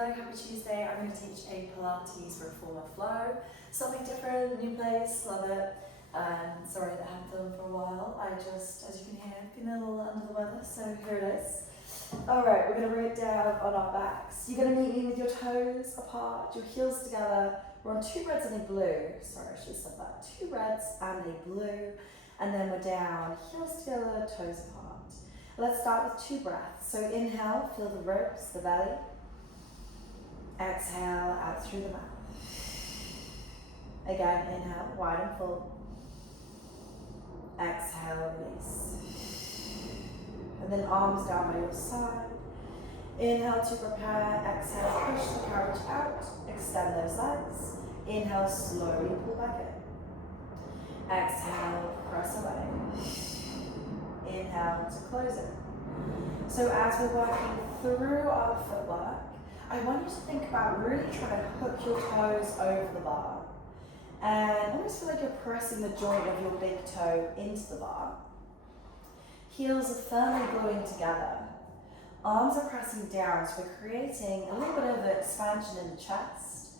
Hello, happy Tuesday. I'm going to teach a Pilates reformer flow. Something different, new place, love it. Sorry that I haven't filmed for a while. I just, as you can hear, been a little under the weather, so here it is. Alright, we're going to bring it down on our backs. You're going to meet me with your toes apart, your heels together. We're on 2 reds and a blue. Sorry, I should have said that. 2 reds and a blue. And then we're down, heels together, toes apart. Let's start with 2 breaths. So inhale, feel the ribs, the belly. Exhale, out through the mouth. Again, inhale, wide and full. Exhale, release. And then arms down by your side. Inhale to prepare, exhale, push the carriage out, extend those legs. Inhale, slowly pull back in. Exhale, press away. Inhale to close it. So as we're working through our footwork, I want you to think about really trying to hook your toes over the bar. And almost feel like you're pressing the joint of your big toe into the bar. Heels are firmly gluing together. Arms are pressing down, so we're creating a little bit of an expansion in the chest.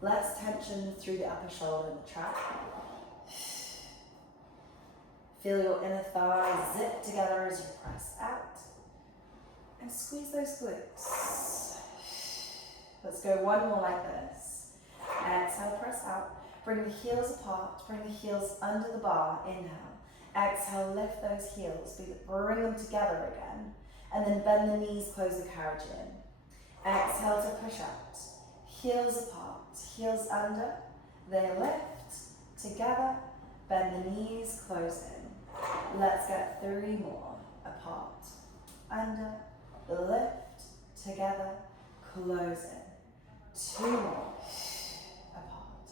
Less tension through the upper shoulder and the trap. Feel your inner thighs zip together as you press out. And squeeze those glutes. Let's go one more like this. Exhale, press out. Bring the heels apart. Bring the heels under the bar. Inhale. Exhale, lift those heels. Bring them together again. And then bend the knees, close the carriage in. Exhale to push out. Heels apart. Heels under. They lift. Together. Bend the knees, close in. Let's get 3 more. Apart. Under. Lift. Together. Close in. 2 more. Apart.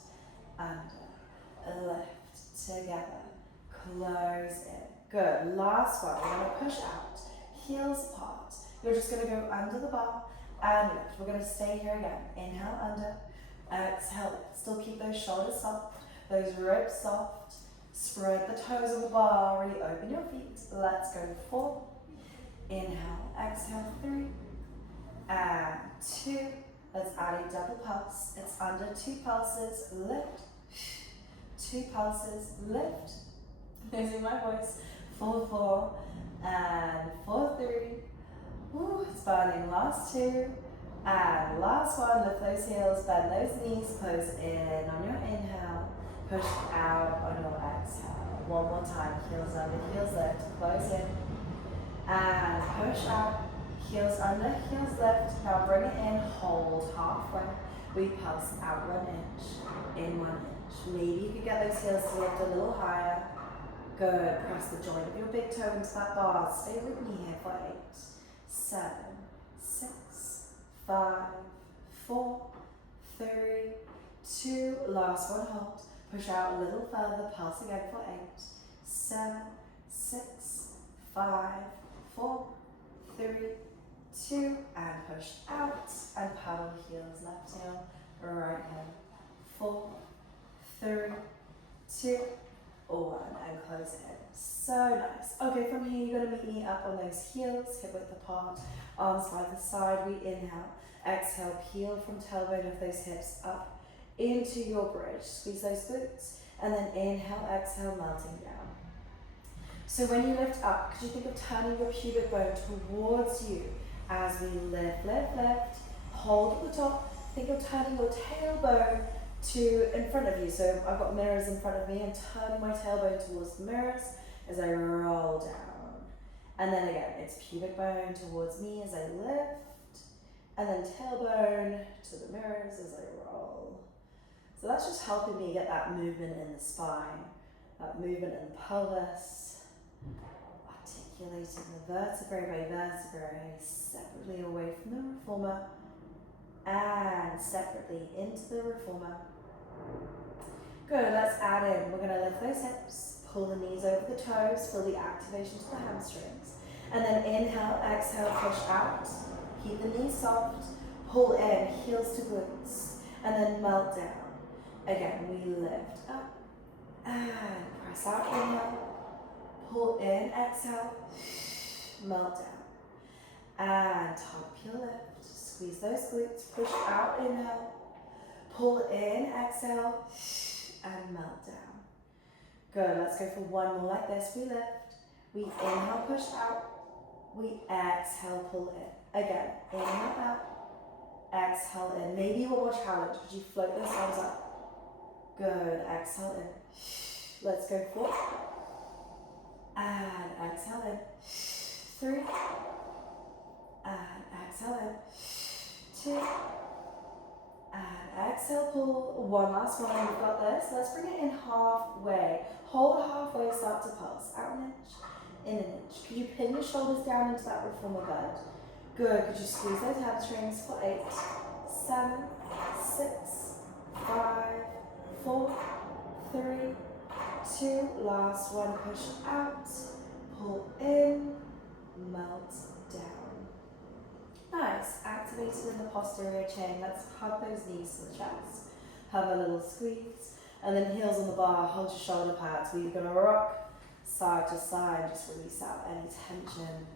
Under. Lift. Together. Close in. Good. Last one. We're going to push out. Heels apart. You're just going to go under the bar and lift. We're going to stay here again. Inhale under. Exhale lift. Still keep those shoulders soft. Those ribs soft. Spread the toes on the bar. Really open your feet. Let's go 4. Inhale. Exhale 3. And 2. Let's add a double pulse. It's under 2 pulses. Lift. 2 pulses. Lift. Losing my voice. 4, 4. And 4, 3. Ooh, it's burning. Last 2. And last one. Lift those heels. Bend those knees. Close in on your inhale. Push out on your exhale. One more time. Heels under, heels lift. Close in. And push out. Heels under, heels lift. Now bring it in, hold halfway. We pulse out 1 inch, in 1 inch. Maybe you could get those heels to lift a little higher. Good, press the joint of your big toe into that bar. Stay with me here for 8, 7, 6, 5, 4, 3, 2. Last one, hold. Push out a little further, pulse again for 8, 7, 6, 5, 4, 3, 2, and push out, and paddle heels, left heel, right heel, 4, 3, 2, 1, and close it. So nice. Okay, from here you're going to meet me up on those heels, hip width apart, arms by the side. We inhale, exhale, peel from tailbone of those hips up into your bridge. Squeeze those glutes, and then inhale, exhale, melting down. So when you lift up, could you think of turning your pubic bone towards you? As we lift, lift, lift, hold at the top. Think of turning your tailbone to in front of you. So I've got mirrors in front of me and turning my tailbone towards the mirrors as I roll down. And then again, it's pubic bone towards me as I lift, and then tailbone to the mirrors as I roll. So that's just helping me get that movement in the spine, that movement in the pelvis. Articulating the vertebrae by vertebrae, separately away from the reformer and separately into the reformer. Good, let's add in. We're going to lift those hips, pull the knees over the toes, feel the activation to the hamstrings. And then inhale, exhale, push out. Keep the knees soft, pull in, heels to glutes, and then melt down. Again, we lift up and press out, inhale. Pull in, exhale, melt down. And top heel lift, Squeeze those glutes, push out, inhale. Pull in, exhale, and melt down. Good, let's go for one more like this. We lift, we inhale, push out. We exhale, pull in. Again, inhale out, exhale in. Maybe one more challenge. Could you float those arms up? Good, exhale in. Let's go 4. And exhale in. 3. And exhale in. 2. And exhale, pull. One last one. We've got this. Let's bring it in halfway. Hold halfway, start to pulse. Out an inch. In an inch. Could you pin your shoulders down into that reformer bed? Good. Could you squeeze those hamstrings for 8, 7, 6, 5, 4, 3, 2. Last one. Push out. Pull in. Melt down. Nice. Activated in the posterior chain. Let's hug those knees to the chest. Have a little squeeze. And then heels on the bar. Hold your shoulder pads. We're going to rock side to side, just release out any tension.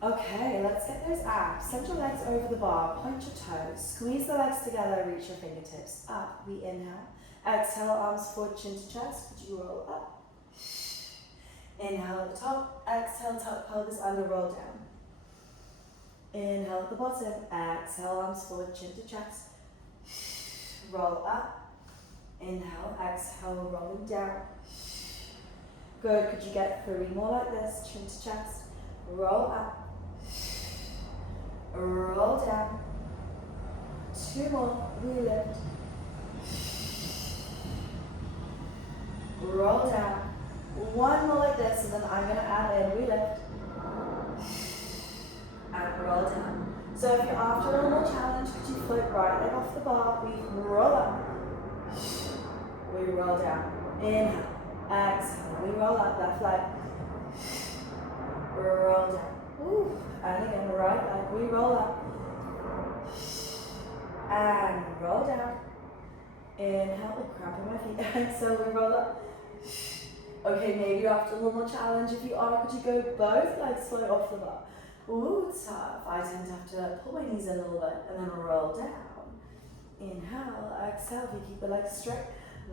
Okay, let's get those abs. Send your legs over the bar, point your toes, squeeze the legs together, reach your fingertips up. We inhale. Exhale, arms forward, chin to chest. Could you roll up? Inhale at the top, exhale, tuck pelvis under, roll down. Inhale at the bottom, exhale, arms forward, chin to chest. Roll up. Inhale, exhale, rolling down. Good, could you get 3 more like this, chin to chest, roll up, roll down, 2 more, we lift, roll down, 1 more like this, and then I'm going to add in, we lift, and roll down. So if you're after a normal challenge, could you float right leg off the bar, we roll up, we roll down, inhale. Exhale, we roll up, left leg, roll down, ooh, and again, right leg, we roll up, and roll down, inhale, oh, cramping my feet, exhale, we roll up, okay, maybe after a normal challenge, if you are, could you go both legs float off the bar, ooh, it's tough, I tend to have to pull my knees in a little bit, and then roll down, inhale, exhale, if you keep the legs straight,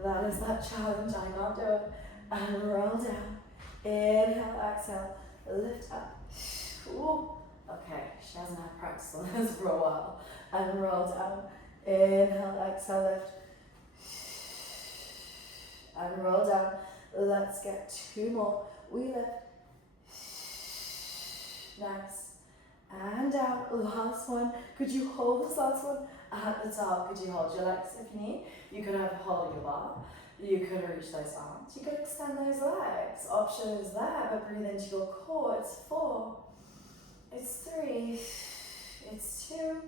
that is that challenge, I can't do it. And roll down. Inhale, exhale, lift up. Ooh. Okay, she hasn't had practice on this for a while. And roll down. Inhale, exhale, lift. And roll down. Let's get 2 more. We lift. Nice. And down. Last one. Could you hold this last one at the top? Could you hold your legs if you need? You could have hold your bar. You could reach those arms. You could extend those legs. Option is there, but breathe into your core. It's 4. It's 3. It's 2.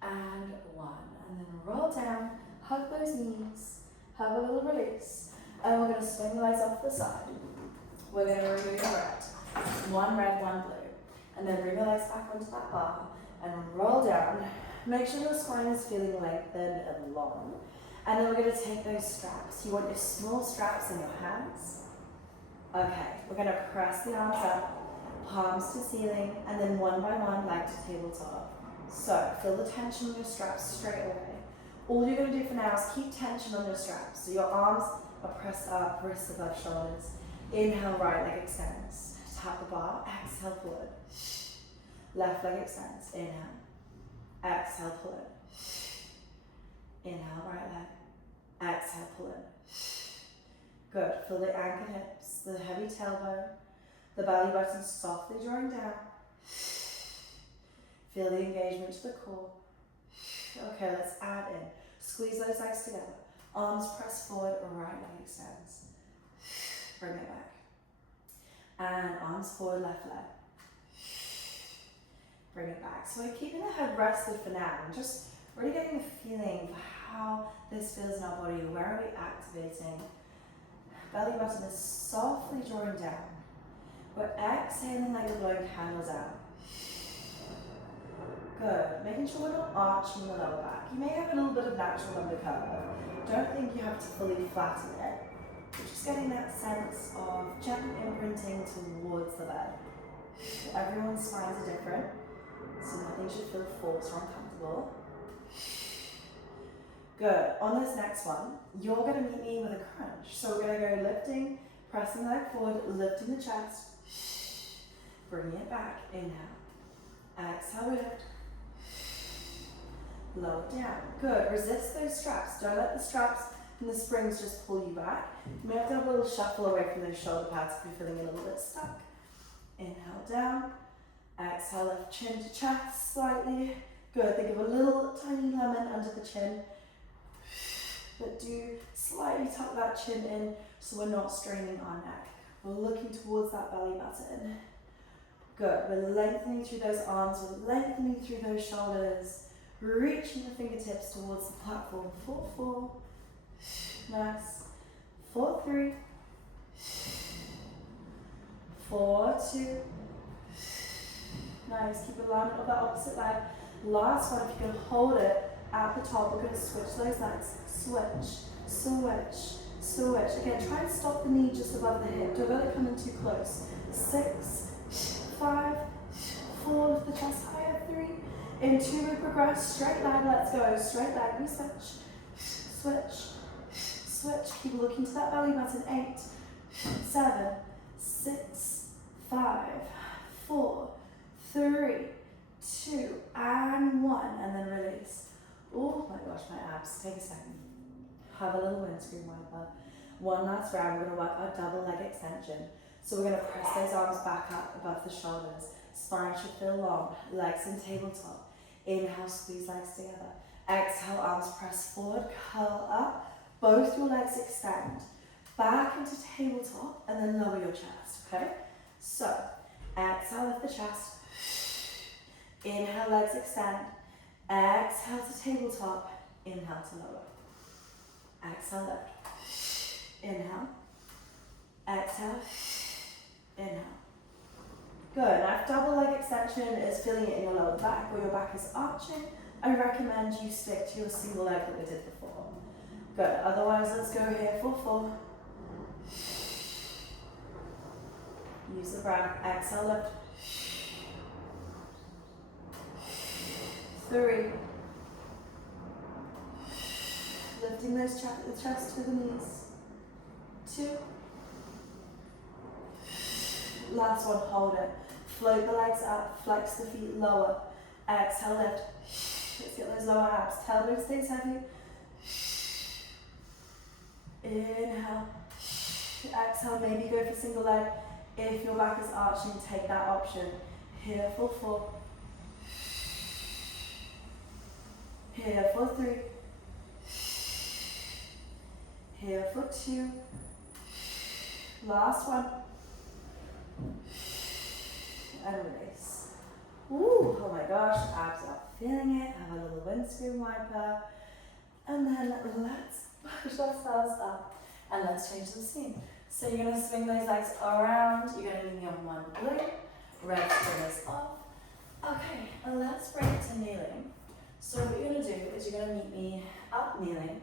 And 1. And then roll down. Hug those knees. Have a little release. And we're going to swing the legs off the side. We're going to remove the red. 1 red, 1 blue. And then bring your legs back onto that bar. And roll down. Make sure your spine is feeling lengthened and long. And then we're going to take those straps. You want your small straps in your hands. Okay, we're going to press the arms up, palms to ceiling, and then one by one, leg to tabletop. So, feel the tension on your straps straight away. All you're going to do for now is keep tension on your straps. So your arms are pressed up, wrists above shoulders. Inhale, right leg extends. Tap the bar, exhale, pull it. Left leg extends, inhale. Exhale, pull it. Inhale, right leg. Exhale, pull in. Good. Feel the ankle hips, the heavy tailbone, the belly button softly drawing down. Feel the engagement to the core. Okay, let's add in. Squeeze those legs together. Arms press forward, right leg extends. Bring it back. And arms forward, left leg. Bring it back. So we're keeping the head rested for now and just really getting the feeling for how this feels in our body. Where are we activating? Belly button is softly drawing down. We're exhaling like we're blowing candles out. Good. Making sure we're not arching the lower back. You may have a little bit of natural undercurve. Don't think you have to fully flatten it. You're just getting that sense of gently imprinting towards the bed. Everyone's spines are different. So nothing should feel forced or uncomfortable. Good. On this next one, you're going to meet me with a crunch. So we're going to go lifting, pressing the leg forward, lifting the chest, bringing it back. Inhale. Exhale, lift. Lower down. Good. Resist those straps. Don't let the straps and the springs just pull you back. You may have to have a little shuffle away from those shoulder pads if you're feeling a little bit stuck. Inhale down. Exhale, lift chin to chest slightly. Good. Think of a little tiny lemon under the chin. But do slightly tuck that chin in so we're not straining our neck. We're looking towards that belly button. Good. We're lengthening through those arms. We're lengthening through those shoulders. Reaching the fingertips towards the platform. 4-4. Nice. 4-3. 4-2. Nice. Keep alignment of that opposite leg. Last one, if you can hold it at the top, we're going to switch those legs. Switch, switch, switch. Again, try and stop the knee just above the hip. Don't let it come in too close. 6, 5, 4, lift the chest higher. 3. In 2, we progress. Straight leg, let's go. Straight leg, we switch. Switch, switch. Keep looking to that belly button. 8, 7, 6, 5, 4, 3, 2, and 1. And then release. Oh my gosh, my abs. Take a second. Have a little windscreen wiper. One last round. We're going to work our double leg extension. So we're going to press those arms back up above the shoulders. Spine should feel long. Legs in tabletop. Inhale, squeeze legs together. Exhale, arms press forward, curl up. Both your legs extend. Back into tabletop and then lower your chest, okay? So, exhale, lift the chest. Inhale, legs extend. Exhale to tabletop. Inhale to lower. Exhale, lift. Inhale. Exhale. Inhale. Good. Now, if double leg extension is feeling it in your lower back or your back is arching, I recommend you stick to your single leg that we did before. Good. Otherwise, let's go here for 4. Use the breath. Exhale, lift. 3. Lifting those the chest to the knees. 2. Last one, hold it. Float the legs up, flex the feet lower. Exhale, lift. Let's get those lower abs. Tailbone stays heavy. Inhale. Exhale, maybe go for single leg. If your back is arching, take that option. Here for 4. Here for 3. Here for 2. Last one. And release. Ooh, oh my gosh, abs are feeling it. Have a little windscreen wiper. And then let's push ourselves up and let's change the scene. So you're going to swing those legs around. You're going to lean on one glute. Red springers off. Okay, and let's bring it to kneeling. So what you're going to do is you're going to meet me up kneeling.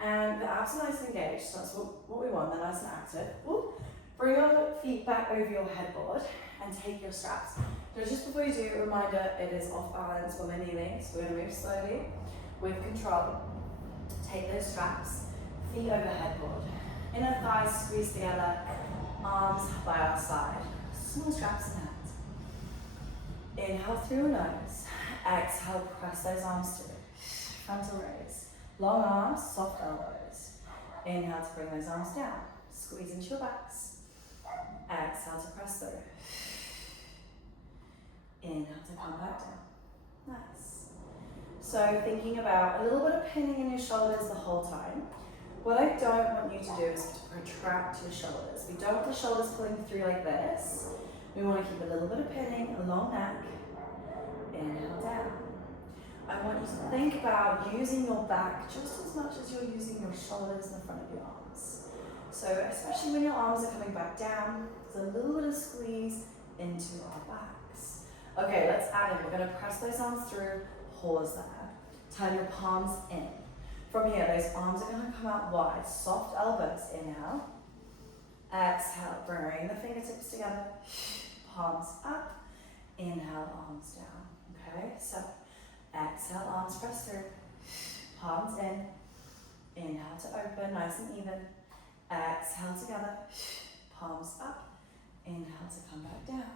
And the abs are nice and engaged, so that's what we want. They're nice and active. Ooh. Bring your feet back over your headboard and take your straps. Just before you do, a reminder, it is off balance when we're kneeling, so we're going to move slowly with control. Take those straps, feet over headboard. Inner thighs squeeze together, arms by our side. Small straps in hands. Inhale through your nose. Exhale, press those arms through. Frontal raise. Long arms, soft elbows. Inhale to bring those arms down. Squeeze into your backs. Exhale to press through. Inhale to come back down. Nice. So thinking about a little bit of pinning in your shoulders the whole time. What I don't want you to do is to protract your shoulders. We don't want the shoulders pulling through like this. We want to keep a little bit of pinning, a long neck. Inhale down. I want you to think about using your back just as much as you're using your shoulders in the front of your arms. So especially when your arms are coming back down, there's a little bit of squeeze into our backs. Okay, let's add in. We're going to press those arms through, pause there. Turn your palms in. From here, those arms are going to come out wide. Soft elbows, inhale. Exhale, bring the fingertips together. Palms up. Inhale, arms down. Okay, so exhale, arms press through, palms in. Inhale to open, nice and even. Exhale together, palms up. Inhale to come back down.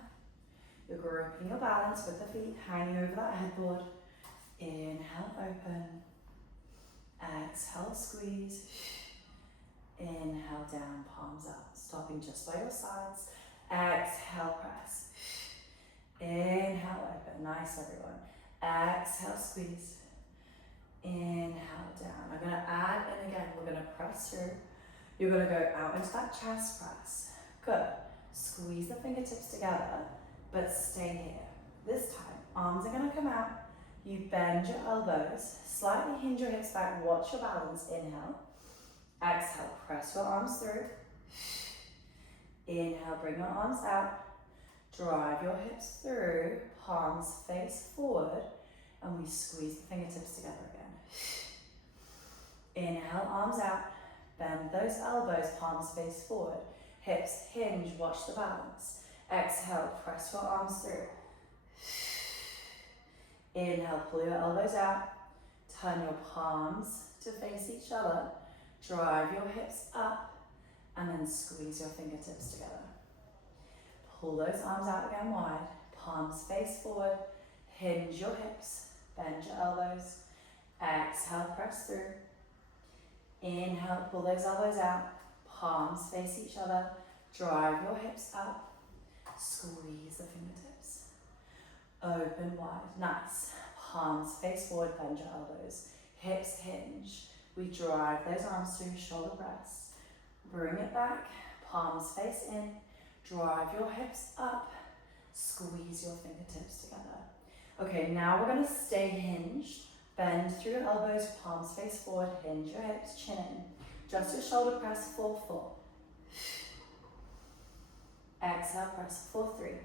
You're gripping your balance with the feet hanging over that headboard. Inhale, open. Exhale, squeeze. Inhale, down, palms up. Stopping just by your sides. Exhale, press. Inhale, open. Nice, everyone. Exhale, squeeze. Inhale, down. I'm going to add in again. We're going to press through. You're going to go out into that chest press. Good. Squeeze the fingertips together, but stay here. This time, arms are going to come out. You bend your elbows, slightly hinge your hips back, watch your balance. Inhale. Exhale, press your arms through. Inhale, bring your arms out. Drive your hips through, palms face forward, and we squeeze the fingertips together again. Inhale, arms out. Bend those elbows, palms face forward. Hips hinge, watch the balance. Exhale, press your arms through. Inhale, pull your elbows out. Turn your palms to face each other. Drive your hips up, and then squeeze your fingertips together. Pull those arms out again wide. Palms face forward. Hinge your hips. Bend your elbows. Exhale, press through. Inhale, pull those elbows out. Palms face each other. Drive your hips up. Squeeze the fingertips. Open wide. Nice. Palms face forward, bend your elbows. Hips hinge. We drive those arms through, shoulder press. Bring it back. Palms face in. Drive your hips up. Squeeze your fingertips together. Okay, now we're going to stay hinged. Bend through your elbows, palms face forward, hinge your hips, chin in. Just your shoulder press, 4-4. Exhale, press 4-3.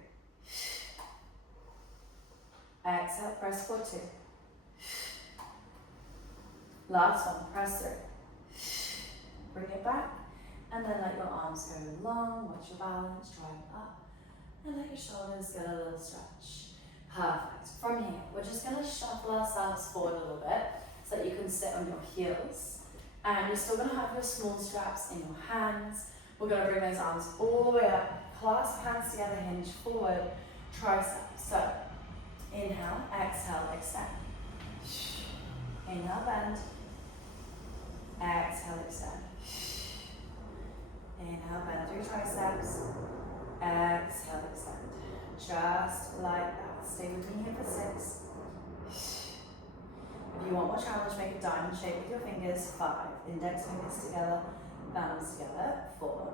Exhale, press 4-2. Last one, press through. Bring it back, and then let your arms go long, watch your balance, drive it up, and let your shoulders get a little stretch. Perfect. From here, we're just going to shuffle ourselves forward a little bit so that you can sit on your heels. And you're still going to have your small straps in your hands. We're going to bring those arms all the way up, clasp hands together, hinge forward, triceps. So, inhale, exhale, extend. Inhale, bend. Exhale, extend. Inhale, bend through triceps. Exhale, extend. Just like that. Stay with me here for 6. If you want more challenge, make a diamond shape with your fingers. 5. Index fingers together, thumbs together. 4.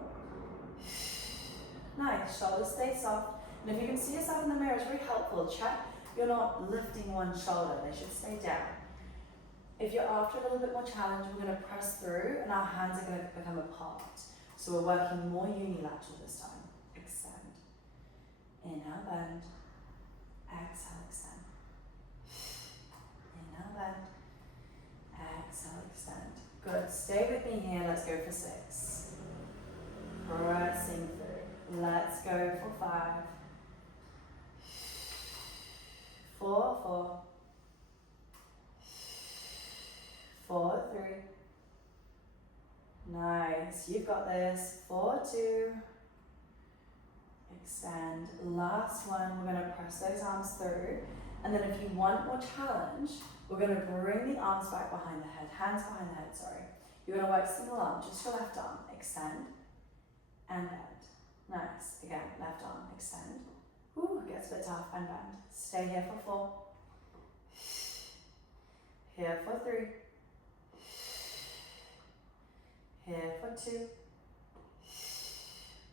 Nice. Shoulders stay soft. And if you can see yourself in the mirror, it's very helpful. Check you're not lifting one shoulder. They should stay down. If you're after a little bit more challenge, we're going to press through and our hands are going to become apart. So we're working more unilateral this time. Extend. Inhale, bend. Exhale, extend. Inhale, bend. Exhale, extend. Good. Stay with me here. Let's go for 6. Pressing through. Let's go for 5. 4, 4. 4, 3. Nice. You've got this. 4, 2. Extend. Last one, we're going to press those arms through. And then if you want more challenge, we're going to bring the arms back behind the head, hands behind the head, sorry. You're going to work single arm, just your left arm. Extend and bend. Nice. Again, left arm, extend. Ooh, it gets a bit tough, and bend. Stay here for 4. Here for 3. Here for 2.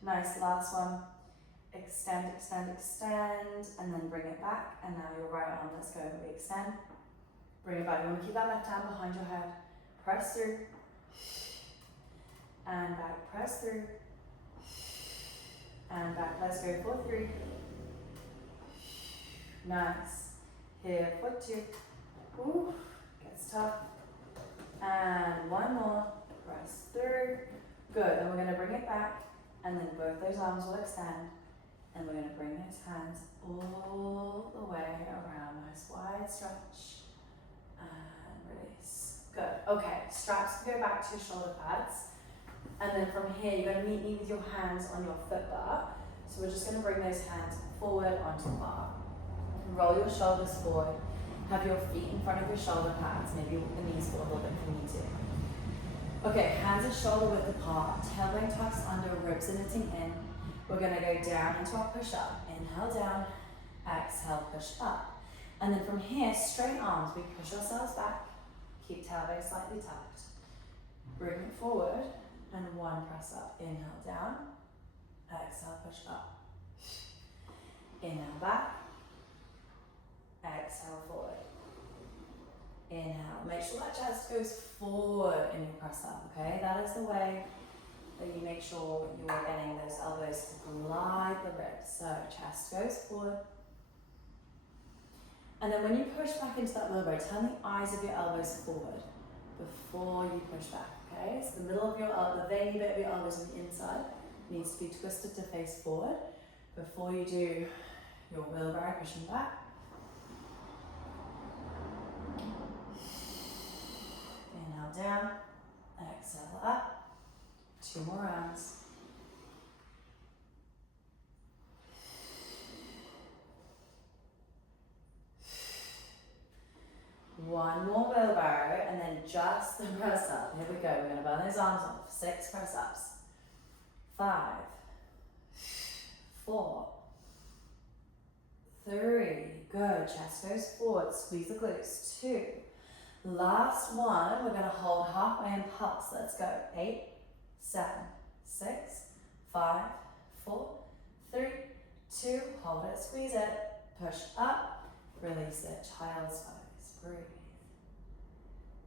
Nice, last one. Extend, extend, extend, and then bring it back. And now your right arm, let's go. We extend, bring it back. You want to keep that left hand behind your head. Press through, and back, press through, and back. Let's go for 3. Nice. Here for 2. Ooh, gets tough. And 1 more. Press through. Good. And we're going to bring it back, and then both those arms will extend. And we're going to bring those hands all the way around. Nice wide stretch. And release. Good. Okay, straps go back to your shoulder pads. And then from here, you're going to meet me with your hands on your foot bar. So we're just going to bring those hands forward onto the bar. Roll your shoulders forward. Have your feet in front of your shoulder pads. Maybe walk the knees forward a little bit if you need to. Okay, hands are shoulder width apart. Tailbone tucks under, ribs are knitting in. We're going to go down into our push-up. Inhale down, exhale, push up. And then from here, straight arms, we push ourselves back. Keep tailbone slightly tucked. Bring it forward, and one press up. Inhale down, exhale, push up. Inhale back, exhale forward. Inhale, make sure that chest goes forward in your press up, okay? That is the way that you make sure you are getting those elbows to glide the ribs. So chest goes forward. And then when you push back into that low bow, turn the eyes of your elbows forward before you push back, okay? So the middle of your elbow, the veiny bit of your elbows on the inside needs to be twisted to face forward before you do your wheelbarrow pushing back. Inhale down, exhale up. 2 more rounds. One more wheelbarrow and then just the press up. Here we go. We're going to burn those arms off. 6 press ups. 5, 4, 3. Good. Chest goes forward. Squeeze the glutes. 2. Last one. We're going to hold halfway and pulse. Let's go. 8, 7, 6, 5, 4, 3, 2. Hold it. Squeeze it. Push up. Release it. Child's pose. Breathe.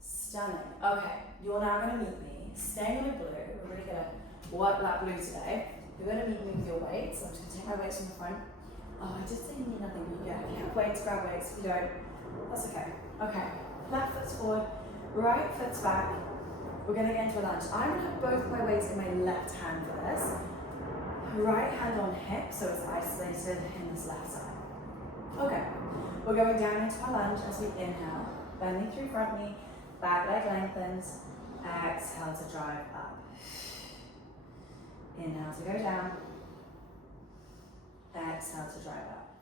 Stunning. Okay, you're now going to meet me. Staying with blue. We're really going to work that blue today. You're going to meet me with your weights. So I'm just going to take my weights from the front. Oh, I did say you need nothing, but yeah, if you have weights, grab weights. If you don't, that's okay. Okay, left foot's forward, right foot's back. We're going to get into a lunge. I'm going to have both my weights in my left hand for this. Right hand on hip, so it's isolated in this left side. Okay. We're going down into our lunge as we inhale, bending through front knee, back leg lengthens, exhale to drive up. Inhale to go down, exhale to drive up.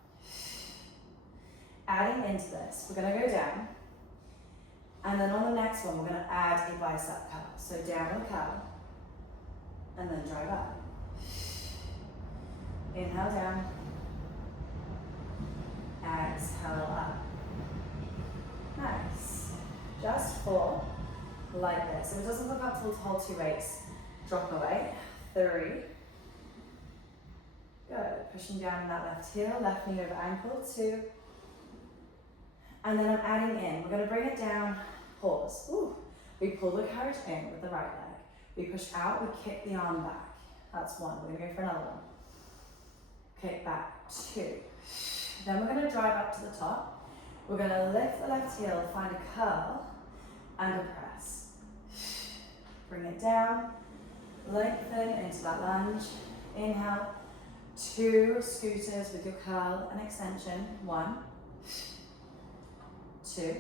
Adding into this, we're going to go down, and then on the next one, we're going to add a bicep curl. So down with a curl, and then drive up. Inhale down. Exhale up. Nice. Just 4, like this. So it doesn't look up to hold 2 weights. Drop away. 3. Good. Pushing down in that left heel, left knee over ankle. 2. And then I'm adding in. We're going to bring it down. Pause. Ooh. We pull the carriage in with the right leg. We push out. We kick the arm back. That's 1. We're going to go for another one. Kick back. 2. Then we're going to drive up to the top. We're going to lift the left heel, find a curl and a press. Bring it down, lengthen into that lunge. Inhale, 2 scooters with your curl and extension. 1, 2.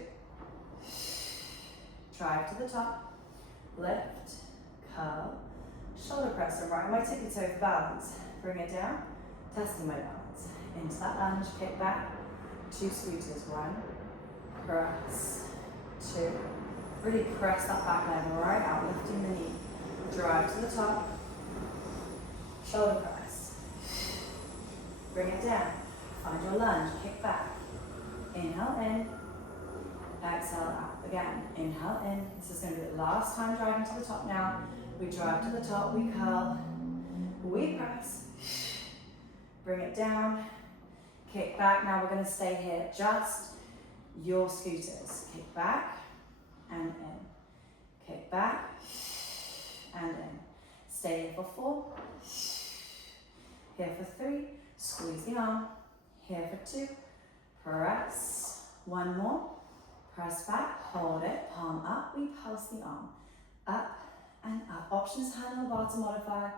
Drive to the top, lift, curl, shoulder press. So right on my tippy toe for balance. Bring it down, testing my balance. Into that lunge, kick back, 2 scooters, 1, press, 2, really press that back leg right out, lifting the knee, drive to the top, shoulder press, bring it down, find your lunge, kick back, inhale in, exhale out, again, inhale in, this is going to be the last time driving to the top now, we drive to the top, we curl, we press, bring it down, kick back. Now we're going to stay here, just your scooters. Kick back and in. Kick back and in. Stay here for 4. Here for 3. Squeeze the arm. Here for 2. Press. 1 more. Press back. Hold it. Palm up. We pulse the arm. Up and up. Options hand on the bar to modify.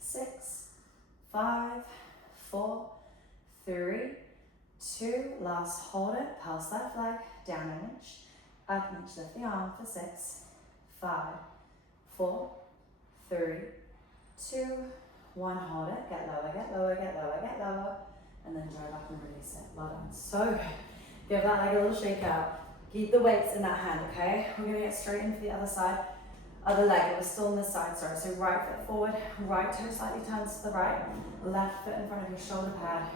6, 5, 4, 3, 2, last, hold it, pulse that leg, down an inch, up an inch, lift the arm for 6, 5, 4, 3, 2, 1, hold it, get lower, get lower, get lower, get lower, and then drive up and release it. Well done. So good. Give that leg a little shake out. Keep the weights in that hand, okay? We're gonna get straight into the other side. Other leg, we're still on this side, sorry. So right foot forward, right toe slightly turns to the right, left foot in front of your shoulder pad.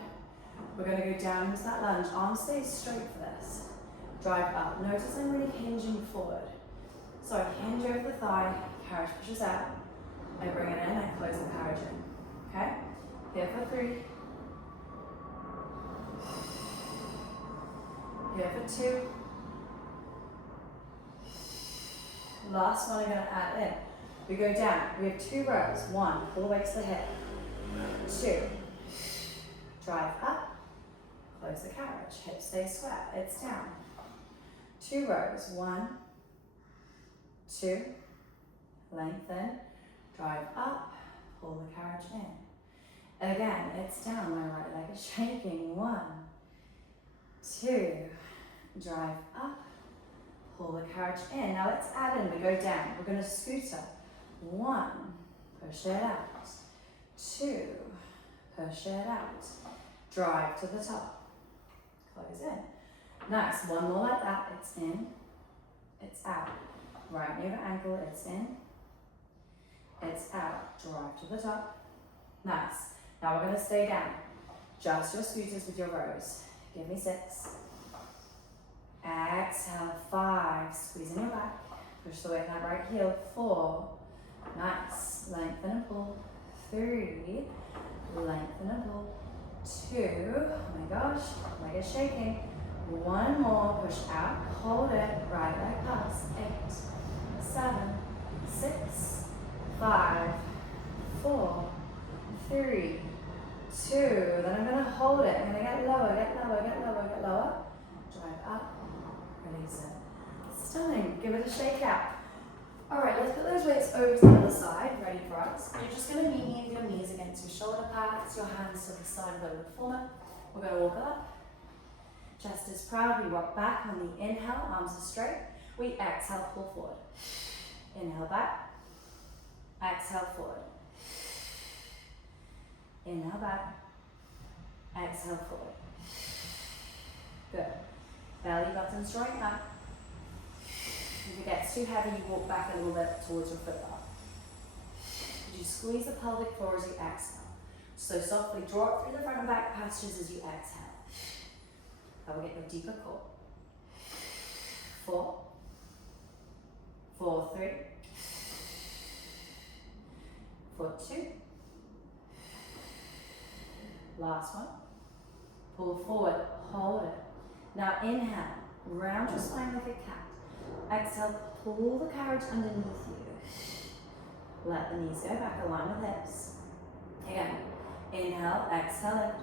We're gonna go down into that lunge. Arm stays straight for this. Drive up. Notice I'm really hinging forward. So I hinge over the thigh, carriage pushes out. I bring it in, I close the carriage in. Okay? Here for 3. Here for 2. Last one I'm going to add in. We go down. We have 2 rows. 1, pull the weight to the hip. 2, drive up, close the carriage. Hips stay square. It's down. 2 rows. 1, 2, lengthen, drive up, pull the carriage in. Again, it's down. My right leg is shaking. 1, 2, drive up, pull the carriage in. Now let's add in, we go down. We're going to scooter. 1, push it out. 2, push it out. Drive to the top. Close in. Nice. 1 more like that. It's in, it's out. Right knee over ankle, it's in, it's out. Drive to the top. Nice. Now we're going to stay down. Just your scooters with your rows. Give me 6. Exhale, 5. Squeeze in your back. Push the weight in that right heel. 4. Nice. Lengthen and pull. 3. Lengthen and pull. 2. Oh my gosh. Leg is shaking. 1 more. Push out. Hold it. Right leg pulse. 8, 7, 6, 5, 4, 3, 2. Then I'm going to hold it. I'm going to get lower, get lower, get lower, get lower. Drive up. Release it. Stunning. Give it a shake out. Alright, let's put those weights over to the other side, ready for us. You're just going to meet your knees against your shoulder pads, your hands to the side of the reformer. We're going to walk up. Chest is proud. We rock back on the inhale, arms are straight. We exhale, pull forward. Inhale back. Exhale forward. Inhale back. Exhale forward. Good. Belly button straight up. If it gets too heavy, you walk back a little bit towards your foot bar. You squeeze the pelvic floor as you exhale. So softly draw it through the front and back postures as you exhale. That will get you a deeper core. 4, 4, 3, 4, 2. Last one. Pull forward, hold it. Now inhale, round your spine like a cat. Exhale, pull the carriage underneath you. Let the knees go back, align with hips. Again, inhale, exhale, lift.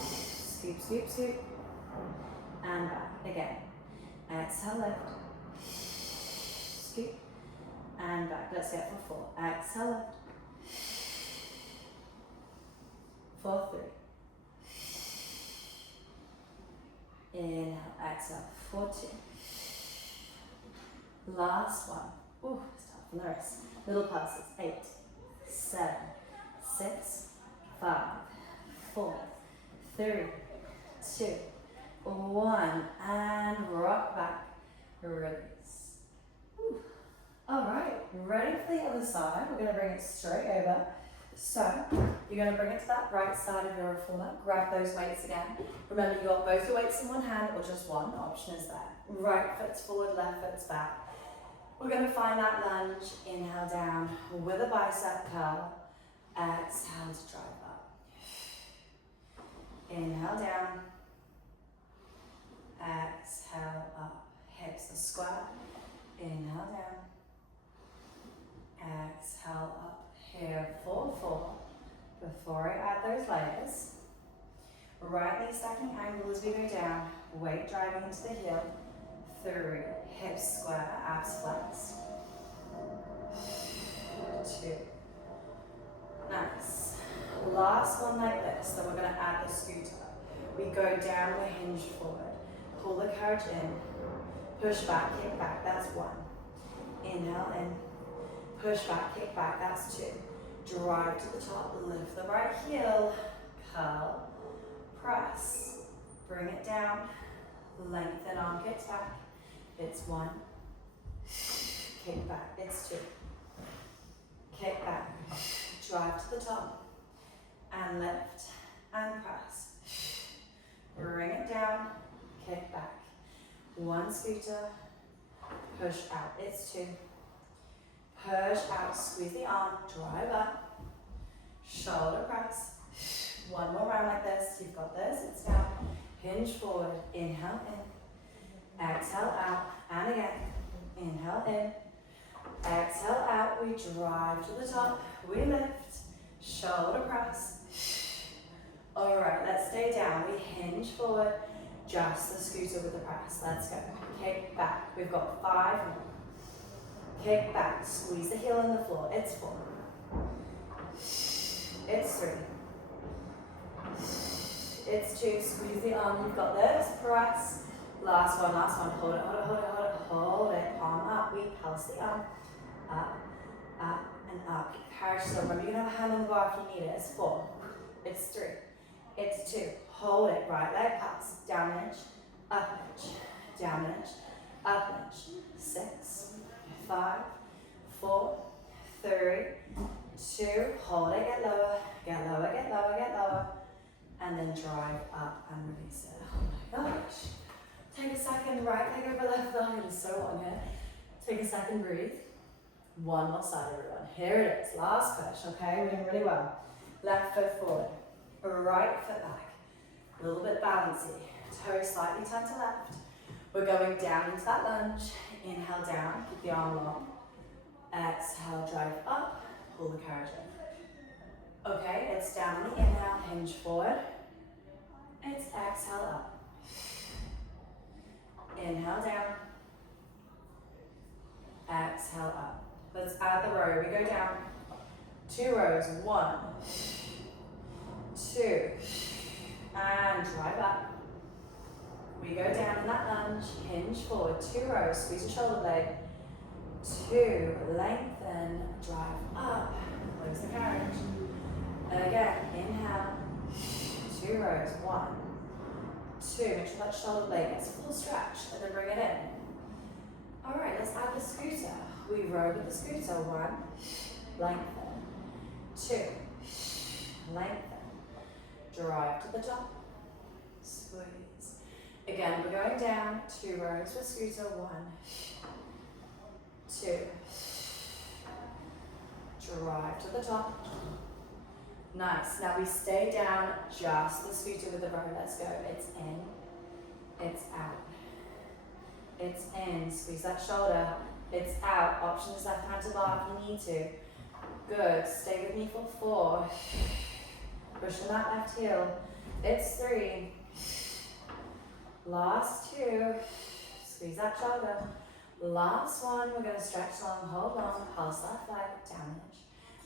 Scoop, scoop, scoop. And back. Again. Exhale, lift. Scoop. And back. Let's get for 4. Exhale, lift. 4, 3. Inhale, exhale. 4, 2. Last one. Ooh, it's tough on the wrist. Little pulses. 8, 7, 6, 5, 4, 3, 2, 1. And rock back. Release. Ooh. All right, ready for the other side. We're going to bring it straight over. So, you're going to bring it to that right side of your reformer. Grab those weights again. Remember, you got both your weights in one hand or just one. The option is there. Right foot's forward, left foot's back. We're going to find that lunge. Inhale down with a bicep curl. Exhale to drive up. Inhale down. Exhale up. Hips are square. Inhale down. Exhale up. Here, 4, 4. Before I add those layers, right knee stacking angle as we go down, weight driving into the heel. 3, hips square, abs flex. 2. Nice. Last one like this, then we're gonna add the scooter. We go down, we hinge forward. Pull the carriage in, push back, kick back, that's one. Inhale in, push back, kick back, that's two. Drive to the top, lift the right heel, curl, press. Bring it down, lengthen arm, kicks back. It's one. Kick back, it's two. Kick back, drive to the top, and lift, and press. Bring it down, kick back. One scooter, push out, it's two. Push out, squeeze the arm, drive up, shoulder press. One more round like this, you've got this, it's down. Hinge forward, inhale in, exhale out, and again. Inhale in, exhale out, we drive to the top, we lift, shoulder press. All right, let's stay down, we hinge forward, just the scooter with the press, let's go. Kick back, we've got 5 more. Kick back, squeeze the heel in the floor, it's 4. It's 3. It's 2, squeeze the arm, you've got this, press. Last one, hold it, hold it, hold it, hold it, hold it, palm up, we pulse the arm, up, up, and up. Carriage still, remember you can have a hand on the bar if you need it, it's 4, it's 3, it's 2, hold it, right leg pulse, down an inch, up an inch, down an inch, up an inch, 6, 5, 4, 3, 2, hold it, get lower, get lower, get lower, get lower, and then drive up and release it. Oh my gosh. Take a second, right leg over left thigh, it is so hot in here. Take a second, breathe. One more side, everyone. Here it is, last push, okay? We're doing really well. Left foot forward, right foot back. A little bit bouncy. Toes slightly turned to left. We're going down into that lunge. Inhale down, keep the arm long. Exhale, drive up, pull the carriage in. Okay, it's down on the inhale, hinge forward. It's exhale up. Inhale down, exhale up. Let's add the row, we go down, 2 rows, 1, 2, and drive up. We go down in that lunge, hinge forward, 2 rows, squeeze the shoulder blade, 2, lengthen, drive up, close the carriage. And again, inhale, 2 rows, 1, 2, make sure that shoulder blade gets full stretch, and then bring it in. All right, let's add the scooter. We row with the scooter, 1, lengthen, 2, lengthen, drive to the top, squeeze. Again, we're going down, 2 rows with scooter, 1, 2, drive to the top. Nice, now we stay down, just the scooter with the row, let's go. It's in, it's out. It's in, squeeze that shoulder, it's out. Option is left hand to bar if you need to. Good, stay with me for 4. Pushing that left heel, it's 3. Last 2, squeeze that shoulder. Last one, we're gonna stretch long, hold long, pulse left leg, down an inch,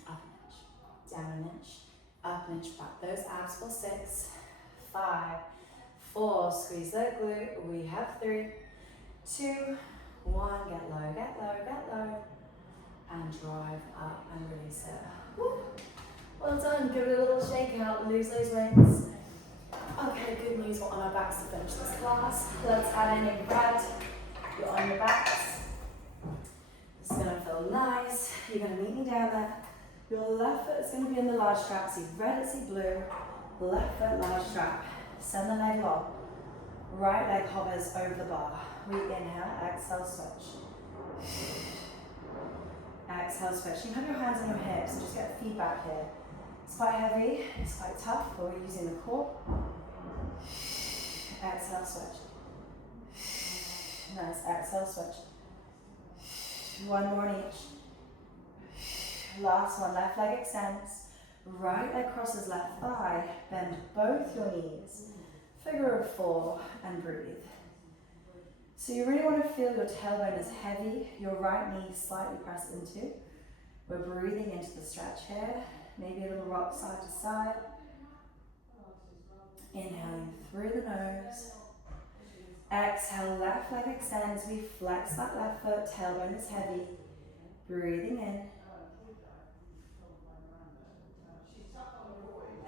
up an inch, down an inch, up an inch, back those abs for 6, 5, 4, squeeze the glute, we have 3, 2, 1, get low, get low, get low, and drive up and release it. Woo. Well done, give it a little shake out, lose those weights. Okay, good news, we're on our backs to finish this class. Let's add in in red. You're on your backs. It's gonna feel nice. You're gonna meet me down there. Your left foot is gonna be in the large strap. See red, see blue. Left foot, large strap. Send the leg long. Right leg hovers over the bar. We inhale, exhale, switch. Exhale, switch. You have your hands on your hips, just get feedback here. It's quite heavy, it's quite tough, but we're using the core. Exhale, switch. Nice, exhale, switch. One more in each. Last one, left leg extends. Right leg crosses left thigh. Bend both your knees. Figure of 4 and breathe. So you really want to feel your tailbone is heavy, your right knee slightly pressed into. We're breathing into the stretch here. Maybe a little rock side to side. Inhaling through the nose. Exhale, left leg extends. We flex that left foot, tailbone is heavy. Breathing in.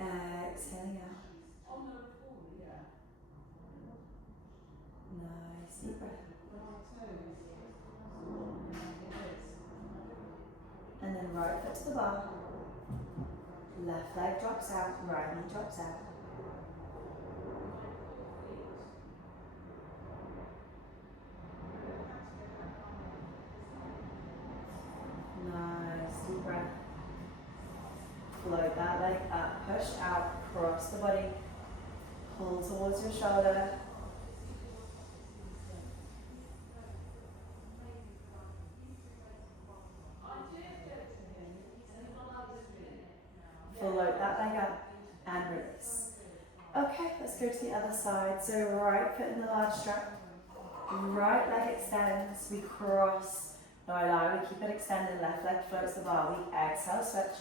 Exhaling out. Nice deep breath. And then right foot to the bar. Left leg drops out, right knee drops out. Nice deep breath. Float that leg up, push out, cross the body. Pull towards your shoulder. Float that leg up and release. Okay, let's go to the other side. So right foot in the large strap. Right leg extends. We cross. No, I lie. We keep it extended. Left leg floats the bar. We exhale, switch.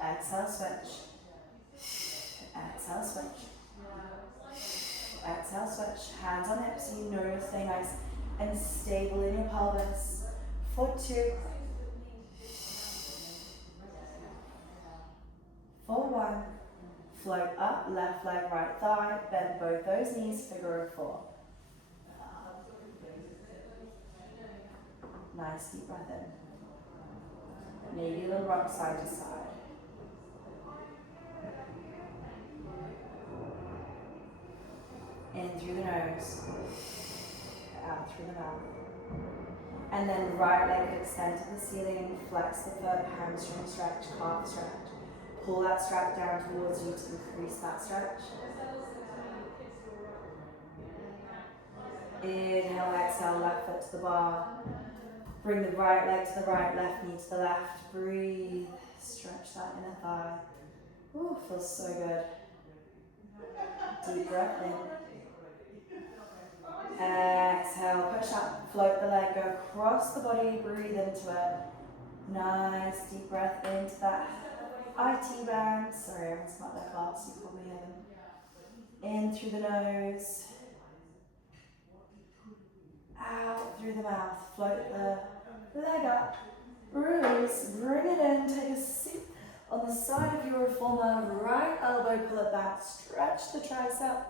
Exhale, switch. Exhale, switch. Exhale, switch. Hands on hips so you know you're staying nice and stable in your pelvis. For 2. For 1. Float up, left leg, right thigh. Bend both those knees, figure of 4. Nice deep breath in. Maybe a little rock side to side. In through the nose, out through the mouth. And then right leg extend to the ceiling, flex the foot, hamstring stretch, calf stretch. Pull that strap down towards you to increase that stretch. Inhale, exhale, left foot to the bar. Bring the right leg to the right, left knee to the left. Breathe, stretch that inner thigh. Ooh, feels so good. Deep breath in. Exhale, push up, float the leg, go across the body, breathe into it. Nice deep breath into that IT band. Sorry, everyone's got their class, you probably hear them. In through the nose. Out through the mouth, float the leg up. Release, bring it in, take a seat on the side of your reformer. Right elbow, pull it back, stretch the tricep.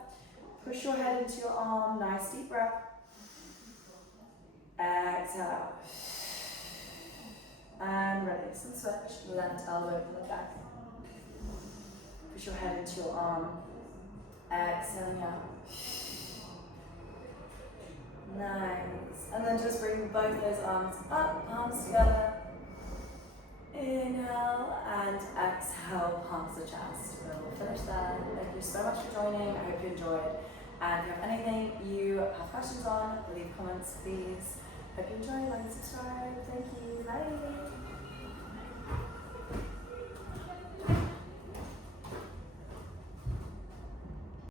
Push your head into your arm, nice deep breath. Exhale. And release and switch. Left elbow, pull it back. Push your head into your arm. Exhaling out. Nice. And then just bring both those arms up, palms together. Inhale and exhale, palms to chest. We'll finish there. Thank you so much for joining. I hope you enjoyed. And if you have anything you have questions on, leave comments please. Hope you enjoy, like and subscribe. Thank you. Bye.